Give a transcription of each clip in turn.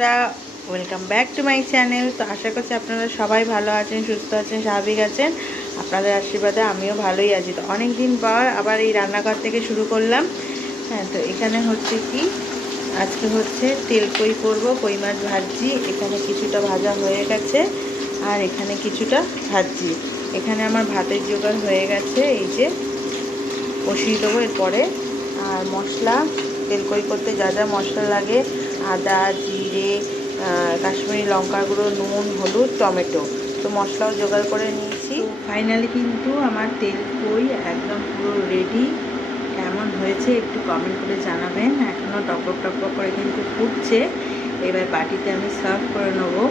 বন্ধুরা, welcome back to my channel. তো আশা করছি আপনারা সবাই ভালো আছেন, সুস্থ আছেন, স্বাভাবিক আছেন। আপনাদের আশীর্বাদে আমিও ভালোই আছি। তো অনেক দিন পর আবার এই রান্নাঘর থেকে শুরু করলাম। হ্যাঁ, তো এখানে হচ্ছে কি, আজকে হচ্ছে তেল কই করব, কই মাছ ভাজছি। এখানে কিছুটা ভাজা হয়ে গেছে আর এখানে কিছুটা ভাজছি। এখানে আমার ভাতের জোগাড় হয়ে গেছে, এই যে কষিয়ে দেবো এরপরে। আর মশলা, তেল কই করতে যা যা মশলা লাগে, আদা, জিরে, কাশ্মীরি লঙ্কা গুঁড়ো, নুন, হলুদ, টমেটো, তো মশলাও জোগাড় করে নিয়েছি। ফাইনালি কিন্তু আমার তেল কই একদম পুরো রেডি। কেমন হয়েছে একটু কমেন্ট করে জানাবেন। এখনও টকবক টকবক করে কিন্তু ফুটছে। এবার বাটিতে আমি সার্ভ করে নেবো।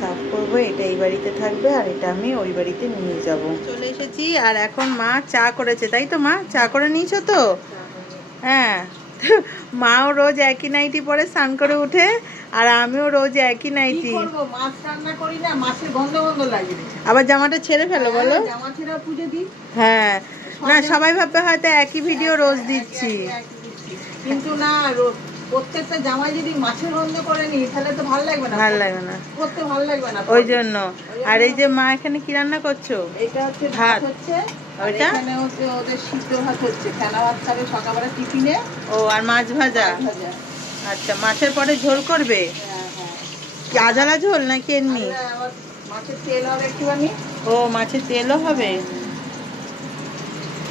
সার্ভ করবো, এটা এই বাড়িতে থাকবে আর এটা আমি ওই বাড়িতে নিয়ে যাব। চলে এসেছি আর এখন মা চা করেছে, তাই তো? মা চা করে নিয়েছো তো? হ্যাঁ। মাও রোজ একই নাইটি পরে স্নান করে উঠে, আর আমিও রোজ একই নাইটি। মাছ রান্না করি না, মাছের গন্ধ গন্ধ লাগে। আবার জামাটা ছেড়ে ফেলো বলো। জামা ছেড়ে পুজো দিই। হ্যাঁ, না সবাই ভাববে হয়তো একই ভিডিও রোজ দিচ্ছি, কিন্তু না, প্রত্যেকটা জামাই যদি মাছের গন্ধ করে নি তাহলে তো ভালো লাগবে না, ভালো লাগবে না, করতে ভালো লাগবে না। ওই জন্য। আর এই যে মা এখানে কি রান্না করছো? এটা হচ্ছে ভাত হচ্ছে, আর এখানে হচ্ছে ওদের সিদ্ধ ভাত হচ্ছে, ফেনা ভাত খাবে সকালবেলা টিফিনে। ও, আর মাছ ভাজা। আচ্ছা, মাছের পরে ঝোল করবে? কি আজালা ঝোল নাকি এমনি? মাছের তেল হবে একটুখানি। ও, মাছের তেলও হবে।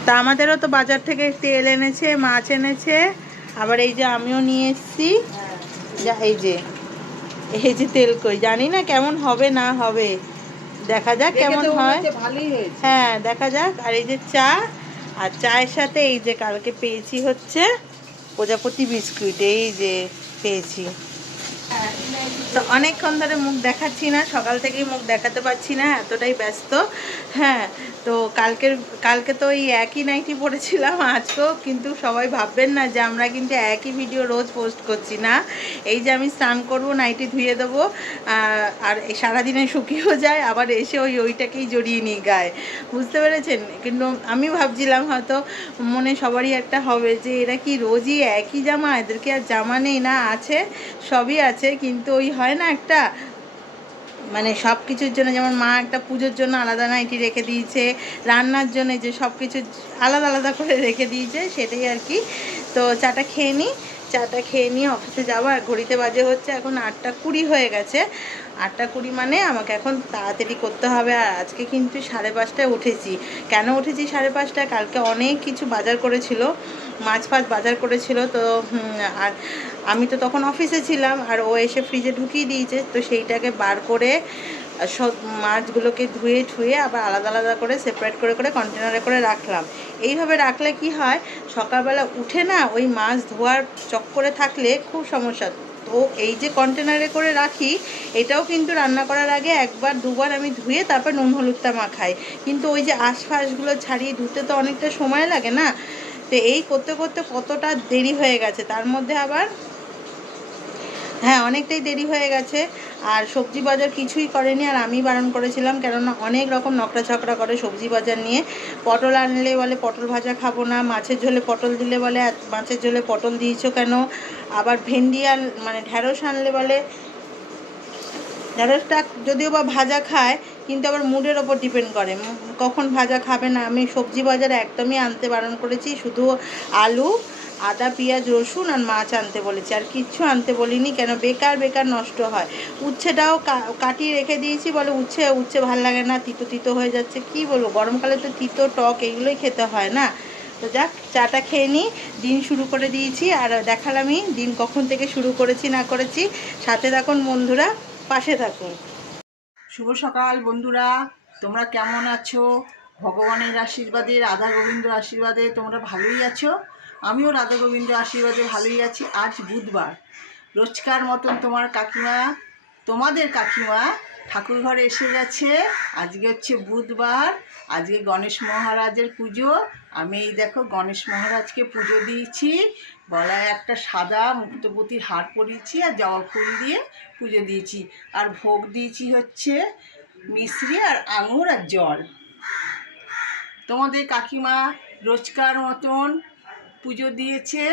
তা আমাদেরও তো বাজার থেকে তেল এনেছে, মাছ এনেছে, আবার এই যে আমিও নিয়ে এসেছি। এই যে তেল কই, জানি না কেমন হবে না হবে, দেখা যাক কেমন হয়। হ্যাঁ, দেখা যাক। আর এই যে চা, আর চায়ের সাথে এই যে কালকে পেয়েছি হচ্ছে প্রজাপতি বিস্কুট, এই যে পেয়েছি। তো অনেকক্ষণ ধরে মুখ দেখাচ্ছি না, সকাল থেকেই মুখ দেখাতে পারছি না, এতটাই ব্যস্ত। হ্যাঁ, তো কালকে তো ওই একই নাইটি পরেছিলাম, আজকেও কিন্তু সবাই ভাববেন না যে আমরা কিন্তু একই ভিডিও রোজ পোস্ট করছি না। এই যে আমি স্নান করব, নাইটি ধুয়ে দেবো, আর সারাদিনে শুকিয়েও যায়, আবার এসে ওইটাকেই জড়িয়ে নিই গায়ে, বুঝতে পেরেছেন? কিন্তু আমি ভাবছিলাম হয়তো মনে সবারই একটা হবে যে এরা কি রোজই একই জামা, এদেরকে আর জামা নেই না, আছে, সবই আছে, কিন্তু ওই হয় না একটা, মানে সব কিছুর জন্য, যেমন মা একটা পুজোর জন্য আলাদা নাইটি রেখে দিয়েছে, রান্নার জন্য যে সব কিছু আলাদা আলাদা করে রেখে দিয়েছে, সেটাই আর কি। তো চাটা খেয়ে নিই, চাটা খেয়ে নিয়ে অফিসে যাবো। আর ঘড়িতে বাজে হচ্ছে এখন 8:20 হয়ে গেছে। 8:20 মানে আমাকে এখন তাড়াতাড়ি করতে হবে। আর আজকে কিন্তু 5:30টায় উঠেছি। কেন উঠেছি 5:30টায়? কালকে অনেক কিছু বাজার করেছিল, মাছ ফাছ বাজার করেছিল। তো আর আমি তো তখন অফিসে ছিলাম, আর ও এসে ফ্রিজে ঢুকিয়ে দিয়েছে, তো সেইটাকে বার করে সব মাছগুলোকে ধুয়ে ঠুয়ে আবার আলাদা আলাদা করে সেপারেট করে করে কন্টেনারে করে রাখলাম। এইভাবে রাখলে কি হয়, সকালবেলা উঠে না ওই মাছ ধোয়ার চক্করে থাকলে খুব সমস্যা। তো এই যে কন্টেনারে করে রাখি, এটাও কিন্তু রান্না করার আগে একবার দুবার আমি ধুয়ে তারপর নুন হলুদটা মাখাই। কিন্তু ওই যে আশপাশগুলো ছাড়িয়ে ধুতে তো অনেকটা সময় লাগে না। তো এই করতে করতে কতটা দেরি হয়ে গেছে, তার মধ্যে আবার হ্যাঁ অনেকটাই দেরি হয়ে গেছে। আর সবজি বাজার কিছুই করেনি, আর আমি বারণ করেছিলাম, কেননা অনেক রকম নকড়া ঝকড়া করে সবজি বাজার নিয়ে। পটল আনলে বলে পটল ভাজা খাবো না, মাছের ঝোলে পটল দিলে বলে মাছের ঝোলে পটল দিয়েছো কেন, আবার ভেন্ডি মানে ঢ্যাঁড়স আনলে বলে, ঢ্যাঁড়সটা যদিও বা ভাজা খায়, কিন্তু আবার মুডের ওপর ডিপেন্ড করে কখন ভাজা খাবে না। আমি সবজি বাজারে একদমই আনতে বারণ করেছি, শুধু আলু, আদা, পেঁয়াজ, রসুন আর মাছ আনতে বলেছি, আর কিচ্ছু আনতে বলিনি, কেন বেকার বেকার নষ্ট হয়। উচ্ছেটাও কাটিয়ে রেখে দিয়েছি, বলে উচ্ছে ভাল লাগে না, তিতো তিতো হয়ে যাচ্ছে। কি বলবো, গরমকালে তো তিতো টক এগুলোই খেতে হয় না। তো যাক, চাটা খেয়ে নিই, দিন শুরু করে দিয়েছি। আর দেখালামই দিন কখন থেকে শুরু করেছি না করেছি। সাথে থাকুন বন্ধুরা, পাশে থাকুন। শুভ সকাল বন্ধুরা, তোমরা কেমন আছো? ভগবানের আশীর্বাদে, রাধা গোবিন্দ আশীর্বাদে তোমরা ভালোই আছো। আমিও রাধা গোবিন্দ আশীর্বাদে ভালোই আছি। আজ বুধবার, রোজকার মতন তোমাদের কাকিমা ঠাকুর ঘরে এসে গেছে। আজকে হচ্ছে বুধবার, আজকে গণেশ মহারাজের পুজো। আমি এই দেখো গণেশ মহারাজকে পুজো দিয়েছি, গলায় একটা সাদা মুক্তপতির হার পরিয়েছি আর জবা ফুল দিয়ে পুজো দিয়েছি। আর ভোগ দিয়েছি হচ্ছে মিশ্রি আর আঙুর আর জল। তোমাদের কাকিমা রোজকার মতন পুজো দিয়েছে।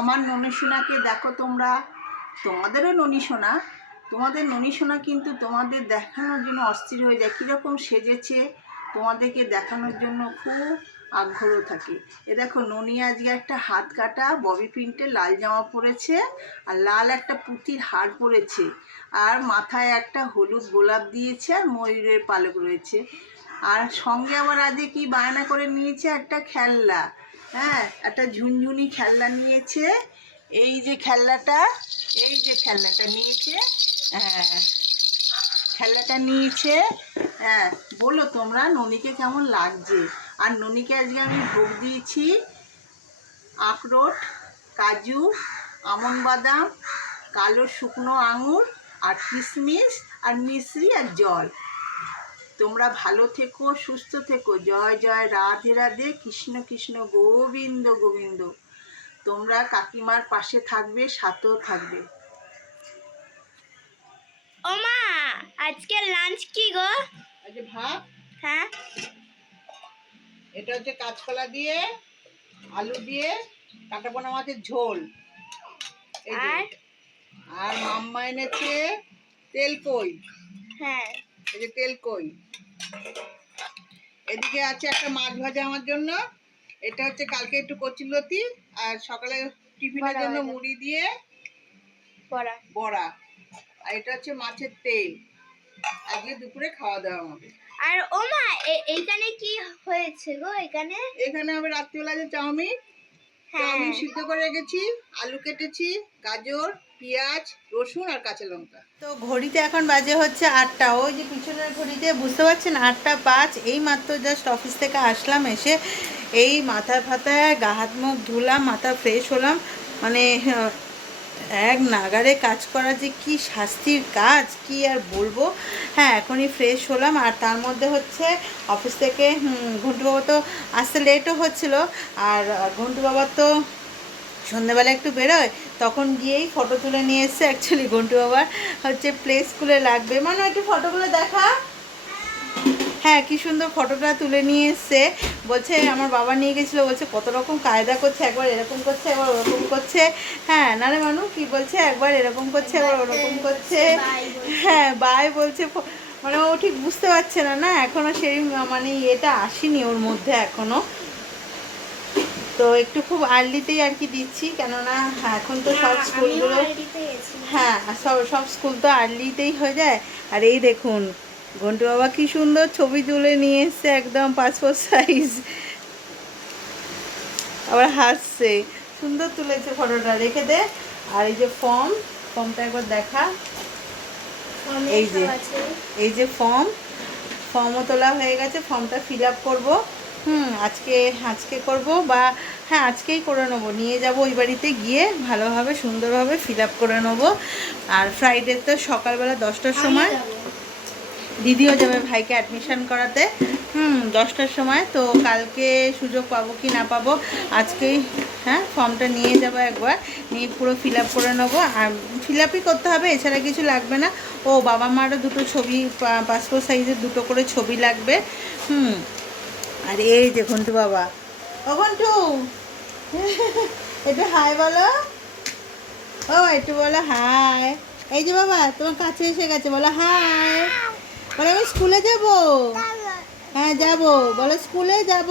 আমার ননী সোনাকে দেখো তোমরা, তোমাদেরও ননী সোনা, তোমাদের ননী সোনা কিন্তু তোমাদের দেখানোর জন্য অস্থির হয়ে যায়, কীরকম সেজেছে তোমাদেরকে দেখানোর জন্য খুব আগ্রহ থাকে। এ দেখো ননী আজকে একটা হাত কাটা ববি প্রিন্টের লাল জামা পরেছে, আর লাল একটা পুঁতির হার পরেছে, আর মাথায় একটা হলুদ গোলাপ দিয়েছে, আর ময়ূরের পালক রয়েছে। আর সঙ্গে আবার আজকে কি বায়না করে নিয়েছে, একটা খেলনা, হ্যাঁ একটা ঝুনঝুনি খেলনা নিয়েছে। এই যে খেলনাটা, এই যে খেলনাটা নিয়েছে, হ্যাঁ খেলনাটা নিয়েছে। হ্যাঁ বলো তোমরা ননীকে কেমন লাগছে। আর ননীকে আজকে আমি ভোগ দিয়েছি আখরোট, কাজু, আমন্ড বাদাম, কালো শুকনো আঙুর, আর কিশমিশ, আর মিশ্রি, আর জল। তোমরা ভালো থেকো, সুস্থ থেকো। জয় জয় রাধে রাধে, কৃষ্ণ কৃষ্ণ, গোবিন্দ গোবিন্দ। তোমরা কাকিমার পাশে থাকবে, সাথেও থাকবে। ও মা, আজকে লাঞ্চ কি গো? আজকে ভাত, হ্যাঁ এটা হচ্ছে কাঁচকলা দিয়ে, আলু দিয়ে কাটা পোনা মাছের ঝোল, এই যে। আর আর মাম্মা এনেছে তেলকই, হ্যাঁ এই যে তেলকই। এদিকে আছে একটা মাছ ভাজা আমার জন্য, এটা হচ্ছে কালকে একটু কচুলতি, আর সকালে টিফিনের জন্য মুড়ি দিয়ে বড়া। বড়া। আর এটা হচ্ছে মাছের তেল। আজকে দুপুরে খাওয়া দাওয়া আমাদের। আর ও মা, এইখানে কি হয়েছে গো? এখানে আমি রাত্রিবেলা যে চাউমিন চাউমিন সিদ্ধ করে রেখেছি, আলু কেটেছি, গাজর, পেঁয়াজ, রসুন, আর কাঁচা লঙ্কা। তো ঘড়িতে এখন বাজে হচ্ছে 8টা, ওই যে পিছনের ঘড়িতে বুঝতে পারছেন 8টা 5। এই মাত্র জাস্ট অফিস থেকে আসলাম, এসে এই মাথা ফাতায় গা হাত মুখ ধুলাম, মাথা ফ্রেশ হলাম। মানে এক নাগারে কাজ করা যে কি শাস্তির কাজ, কি আর বলবো। হ্যাঁ এখনই ফ্রেশ হলাম, আর তার মধ্যে হচ্ছে অফিস থেকে ঘন্টু বাবা তো আসতে লেটও হচ্ছিলো, আর ঘন্টু বাবার তো সন্ধ্যেবেলা একটু বেরোয়, তখন গিয়েই ফটো তুলে নিয়ে এসছে। অ্যাকচুয়ালি ঘন্টু বাবার হচ্ছে প্লে স্কুলে লাগবে, মানে একটু ফটোগুলো দেখা। হ্যাঁ কি সুন্দর ফটোটা তুলে নিয়ে এসছে, বলছে আমার বাবা নিয়ে গেছিলো, বলছে কত রকম কায়দা করছে, একবার এরকম করছে একবার ওরকম করছে। হ্যাঁ না রে মানু কি বলছে, একবার এরকম করছে একবার ওরকম করছে। হ্যাঁ বাই বলছে, মানে ও ঠিক বুঝতে পারছে না, না এখনও সেই মানে এটা আসেনি ওর মধ্যে এখনও। তো একটু খুব আর্লিতেই আর কি দিচ্ছি, কেননা এখন তো সব স্কুলগুলো, হ্যাঁ সব স্কুল তো আর্লিতেই হয়ে যায়। আর এই দেখুন ঘন্টু বাবা কি সুন্দর ছবি তুলে নিয়ে এসছে, একদম পাসপোর্ট সাইজ, আবার হাসছে, সুন্দর তুলেছে ফটোটা, রেখে দে। আর এই যে ফর্মটা একবার দেখা, এই যে ফর্মও তোলা হয়ে গেছে, ফর্মটা ফিল আপ করবো। আজকে করব, বা হ্যাঁ আজকেই করে নেবো, নিয়ে যাব ওই বাড়িতে গিয়ে ভালোভাবে সুন্দরভাবে ফিল আপ করে নেবো। আর ফ্রাইডে তো সকালবেলা 10টার সময় দিদিও যাবে ভাইকে অ্যাডমিশন করাতে, 10টার সময়। তো কালকে সুযোগ পাবো কি না পাবো, আজকেই হ্যাঁ ফর্মটা নিয়ে যাবো, একবার নিয়ে পুরো ফিল আপ করে নেবো। আর ফিল আপই করতে হবে, এছাড়া কিছু লাগবে না। ও বাবা মারও দুটো ছবি, পাসপোর্ট সাইজের দুটো করে ছবি লাগবে। আর এই যে ঘন্টু বাবা, ও ঘন্টু একটু হাই বলো, ও একটু বলো হাই। এই যে বাবা তোমার কাছে এসে গেছে, বলো হাই, বলো আমি স্কুলে যাব। হ্যাঁ যাব, বলো স্কুলে যাব,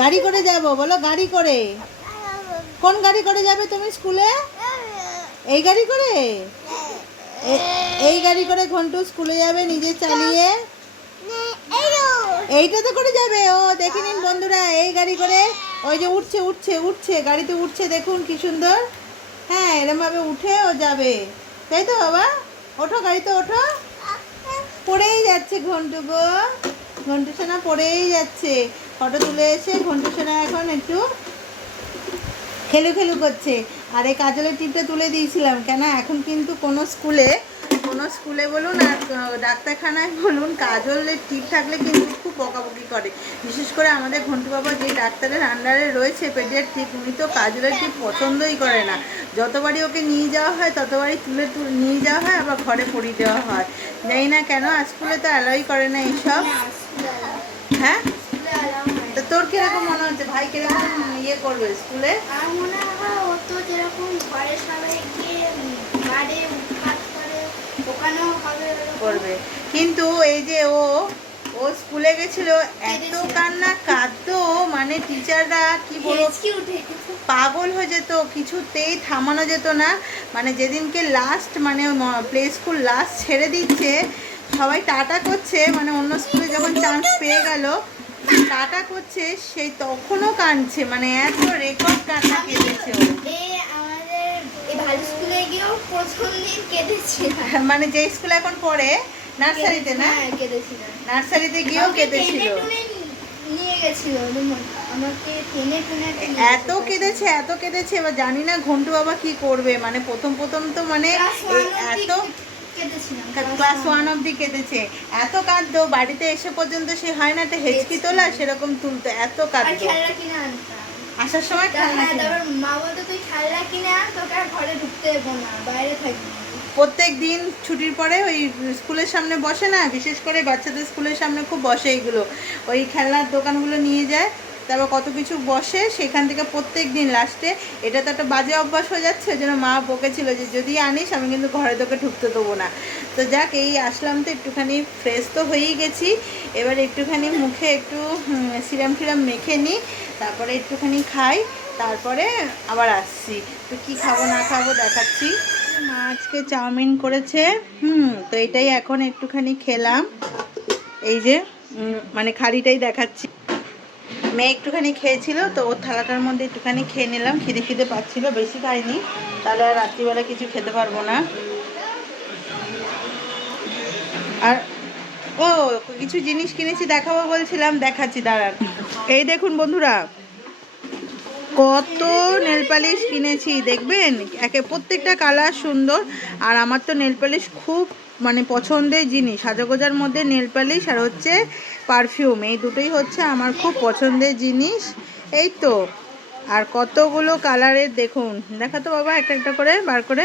গাড়ি করে যাব, বলো গাড়ি করে। কোন গাড়ি করে যাবে তুমি স্কুলে? এই গাড়ি করে, এই গাড়ি করে ঘন্টু স্কুলে যাবে নিজে চালিয়ে। এইটা তো করে যাবে ও, দেখে নিন বন্ধুরা, এই গাড়ি করে, ওই যে উঠছে উঠছে উঠছে গাড়িতে উঠছে, দেখুন কি সুন্দর। হ্যাঁ এরমভাবে উঠে ও যাবে, তাই তো বাবা? ওঠো গাড়িতে ওঠো। পড়েই যাচ্ছে ঘন্টু গো, ঘন্টু সোনা পড়েই যাচ্ছে। ফটো তুলে এসে ঘন্টু সোনা এখন একটু খেলু খেলু করছে। আর এই কাজলের টিপটা তুলে দিয়েছিলাম, কেন এখন কিন্তু কোনো স্কুলে বলুন আর ডাক্তারখানায় বলুন, কাজলের টিপ থাকলে কিন্তু খুব বকাবকি করে। বিশেষ করে আমাদের ঘন্টু বাবা যে ডাক্তারের আন্ডারে রয়েছে পেডিয়াট্রিক, উনি তো কাজলের টিপ পছন্দই করে না। যতবারই ওকে নিয়ে যাওয়া হয় ততবারই তুলে নিয়ে যাওয়া হয়, আবার ঘরে পরিয়ে দেওয়া হয়। জানি না কেন, স্কুলে তো অ্যালাউই করে না এইসব। হ্যাঁ তো তোর কিরকম মনে হচ্ছে ভাই কিরকম ইয়ে করবে স্কুলে? আর মনে হয় ও তো যেরকম ঘরে সবাই গিয়ে বাড়ি উৎপাত করে ওখানেও হবে করবে, কিন্তু এই যে ও ও স্কুলে গেছিল, এত কান্না কাঁদতো, মানে টিচাররা কি বলবো পাগল হয়ে যেত, কিছুতেই থামানো যেত না। মানে যেদিনকে লাস্ট মানে প্লে স্কুল লাস্ট ছেড়ে দিচ্ছে, সবাই টাটা করছে, মানে অন্য স্কুলে যখন চান্স পেয়ে গেল টাটা করছে, সেই তখনও কাঁদছে, মানে এত রেকর্ড কান্না কেঁদেছে ও। আমাদের ভালো স্কুলে গিয়েও প্রথম দিন কেঁদেছি, মানে যে স্কুলে এখন পড়ে নার্সারিতে না, নার্সারিতে গিয়েও কেঁদেছিল, নিয়ে গেছিল আমাকে টেনে টেনে এত কেঁদেছে এত কেঁদেছে। এবার জানি না ঘন্টু বাবা কি করবে, মানে প্রথম তো মানে এত ক্লাস 1 অবধি কেঁদেছে, এত কাঁদতো, বাড়িতে এসে পর্যন্ত সে হয় না একটা হেঁচকি তোলা সেরকম তুলতো, এত কাঁদতো। আসার সময় মা বলতো তুই খেলনা কিনে আন, তোকে আর ঘরে ঢুকতে দেবো না, বাইরে থাকবি। প্রত্যেক দিন ছুটির পরে ওই স্কুলের সামনে বসে না, বিশেষ করে বাচ্চাদের স্কুলের সামনে খুব বসে এইগুলো, ওই খেলনার দোকানগুলো নিয়ে যায়, তারপর কত কিছু বসে, সেখান থেকে প্রত্যেক দিন লাস্টে এটা তো একটা বাজে অভ্যাস হয়ে যাচ্ছে, ওই জন্য মা বকেছিল যে যদি আনিস আমি কিন্তু ঘরে তোকে ঢুকতে দেবো না। তো যাক, এই আসলাম তো একটুখানি ফ্রেশ তো হয়েই গেছি, এবার একটুখানি মুখে একটু সিরাম ফিরাম মেখে নিই, তারপরে একটুখানি খাই, তারপরে আবার আসছি। তো কি খাবো না খাবো দেখাচ্ছি। মা আজকে চাউমিন করেছে, তো এটাই এখন একটুখানি খেলাম, এই যে মানে খালিটাই দেখাচ্ছি। মেয়ে একটুখানি খেয়েছিল, তো ওর থালাটার মধ্যে একটুখানি খেয়ে নিলাম, খিদে পাচ্ছিল, বেশি খাইনি, তাহলে আর রাত্রিবেলা কিছু খেতে পারবো না। আর ও কিছু জিনিস কিনেছি দেখাবো বলছিলাম, দেখাচ্ছি দাঁড়ান। এই দেখুন বন্ধুরা, কত নেল পালিশ কিনেছি দেখবেন, প্রত্যেকটা কালার সুন্দর, আর আমার তো নেল পালিশ খুব মানে পছন্দের জিনিস, সাজাগোজার মধ্যে নেল পালিশ আর হচ্ছে পারফিউম, এই দুটোই হচ্ছে আমার খুব পছন্দের জিনিস। এই তো, আর কতগুলো কালারের দেখুন, দেখা তো বাবা একটা একটা করে বার করে।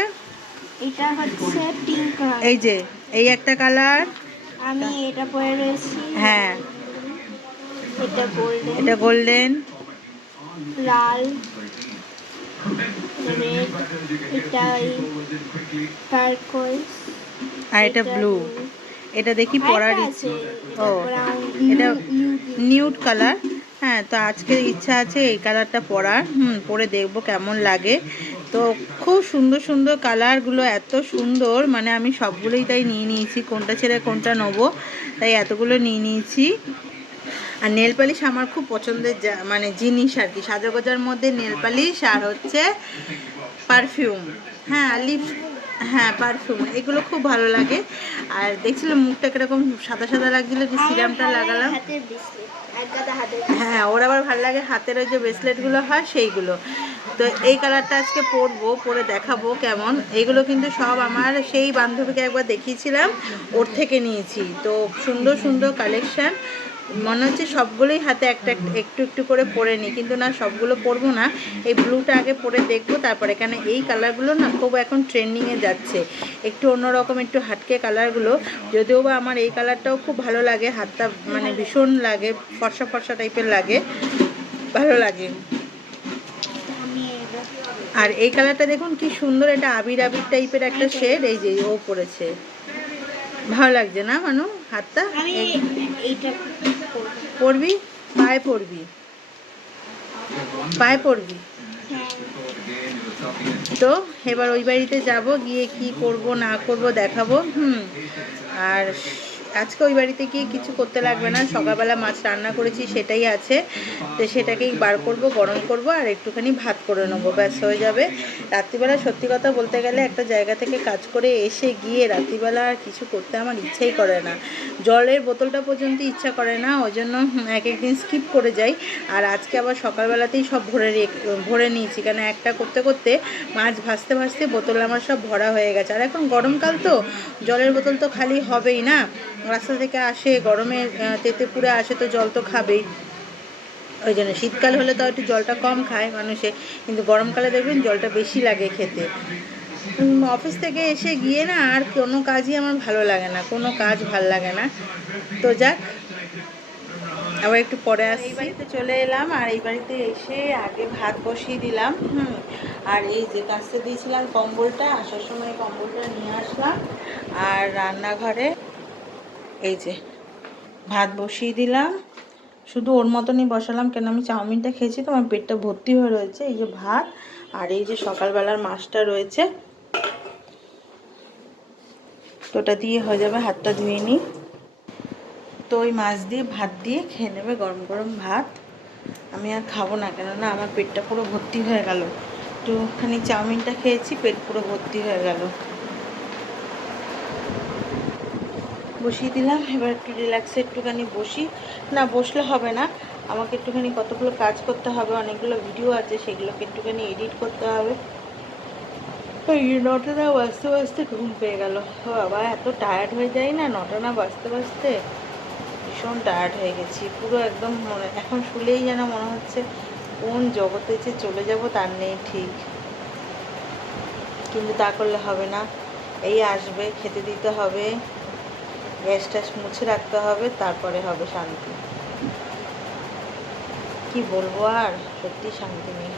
এটা হচ্ছে পিঙ্ক কালার, এই যে এই একটা কালার, আমি এটা পরে রয়েছি, হ্যাঁ এটা গোল্ডেন, এটা গোল্ডেন, লাল, রেড, এটা টার্কোয়েজ, আর এটা ব্লু। এটা দেখি পরার আছে, ও এটা নিউড কালার, হ্যাঁ, তো আজকে ইচ্ছা আছে এই কালারটা পরার, পরে দেখবো কেমন লাগে। তো খুব সুন্দর সুন্দর কালারগুলো, এত সুন্দর, মানে আমি সবগুলোই তাই নিয়ে নিয়েছি, কোনটা ছেড়ে কোনটা নেবো, তাই এতগুলো নিয়ে নিয়েছি। আর নেল পালিশ আমার খুব পছন্দের মানে জিনিস আর কি, সাজাগোজার মধ্যে নেল পালিশ আর হচ্ছে পারফিউম, হ্যাঁ লিপ, হ্যাঁ পারফিউম, এগুলো খুব ভালো লাগে। আর দেখছিলাম মুখটা কিরকম সাদা সাদা লাগছিলো, যে সিরামটা লাগালাম, হ্যাঁ ওর আবার ভালো লাগে হাতের ওই যে ব্রেসলেটগুলো হয় সেইগুলো। তো এই কালারটা আজকে পরবো, পরে দেখাবো কেমন। এইগুলো কিন্তু সব আমার সেই বান্ধবীকে একবার দেখিয়েছিলাম, ওর থেকে নিয়েছি। তো সুন্দর সুন্দর কালেকশান, মনে হচ্ছে সবগুলোই হাতে একটা একটু একটু করে পরে নিই, কিন্তু না সবগুলো পরবো না, এই ব্লুটা আগে পরে দেখবো, তারপর এখানে এই কালারগুলো না খুব এখন ট্রেন্ডিংয়ে যাচ্ছে, একটু অন্যরকম একটু হাটকে কালারগুলো, যদিও বা আমার এই কালারটাও খুব ভালো লাগে, হাতটা মানে ভীষণ লাগে, ফর্সা ফর্সা টাইপের লাগে, ভালো লাগে। আর এই কালারটা দেখুন কি সুন্দর, এটা আবির আবির টাইপের একটা শেড, এই যে ও পরেছে, ভালো লাগছে না মানু হাতটা? পরবি, পায়ে পরবি, পায়ে পরবি। তো এবার ওই বাড়িতে যাব, গিয়ে কি করব না করব দেখাবো। আর আজকে ওই বাড়িতে গিয়ে কিছু করতে লাগবে না, সকালবেলা মাছ রান্না করেছি সেটাই আছে, তো সেটাকেই বার করব, গরম করব, আর একটুখানি ভাত করে নেবো, ব্যাস হয়ে যাবে। রাত্রিবেলা সত্যি কথা বলতে গেলে একটা জায়গা থেকে কাজ করে এসে গিয়ে রাত্রিবেলা আর কিছু করতে আমার ইচ্ছাই করে না, জলের বোতলটা পর্যন্ত ইচ্ছা করে না, ওই জন্য এক একদিন স্কিপ করে যাই। আর আজকে আবার সকালবেলাতেই সব ভরে নিয়েছি, কেন একটা করতে করতে মাছ ভাজতে ভাজতে বোতল আমার সব ভরা হয়ে গেছে। আর এখন গরমকাল তো জলের বোতল তো খালি হবেই না, রাস্তা থেকে আসে গরমে তেতে পুরে আসে, তো জল তো খাবেই, ওই জন্য শীতকাল হলে তো একটু জলটা কম খায় মানুষে, কিন্তু গরমকালে দেখবেন জলটা বেশি লাগে খেতে। অফিস থেকে এসে গিয়ে না আর কোনো কাজই আমার ভালো লাগে না, কোনো কাজ ভাল লাগে না। তো যাক, আবার একটু পরে আসছি। এই বাড়িতে চলে এলাম, আর এই বাড়িতে এসে আগে ভাত বসিয়ে দিলাম। আর এই যে কাচতে দিয়েছিলাম কম্বলটা, আসার সময় কম্বলটা নিয়ে আসলাম। আর রান্নাঘরে এই যে ভাত বসিয়ে দিলাম, শুধু ওর মতনই বসালাম, কেন আমি চাউমিনটা খেয়েছি তো আমার পেটটা ভর্তি হয়ে রয়েছে। এই যে ভাত, আর এই যে সকালবেলার মাছটা রয়েছে, তো ওটা দিয়ে হয়ে যাবে। হাতটা ধুয়ে নিই। তো ওই মাছ দিয়ে ভাত দিয়ে খেয়ে নেবে, গরম গরম ভাত। আমি আর খাবো না, কেননা আমার পেটটা পুরো ভর্তি হয়ে গেল। একটুখানি চাউমিনটা খেয়েছি, পেট পুরো ভর্তি হয়ে গেল। বসিয়ে দিলাম, এবার একটু রিল্যাক্সে একটুখানি বসি। না বসলে হবে না, আমাকে একটুখানি কতগুলো কাজ করতে হবে, অনেকগুলো ভিডিও আছে, সেগুলোকে একটুখানি এডিট করতে হবে। ওই 9টা না বাজতে বাজতে ঘুম পেয়ে গেল। বাবা এত টায়ার্ড হয়ে যায় না, 9টা না বাজতে বাজতে ভীষণ টায়ার্ড হয়ে গেছি পুরো একদম। এখন শুলেই যেন মনে হচ্ছে কোন জগতে যে চলে যাব তার নেই ঠিক। কিন্তু তা করলে হবে না, এই আসবে, খেতে দিতে হবে, গ্যাস ট্যাস মুছে রাখতে হবে, তারপরে হবে শান্তি। কি বলবো, আর সত্যি শান্তি নেই।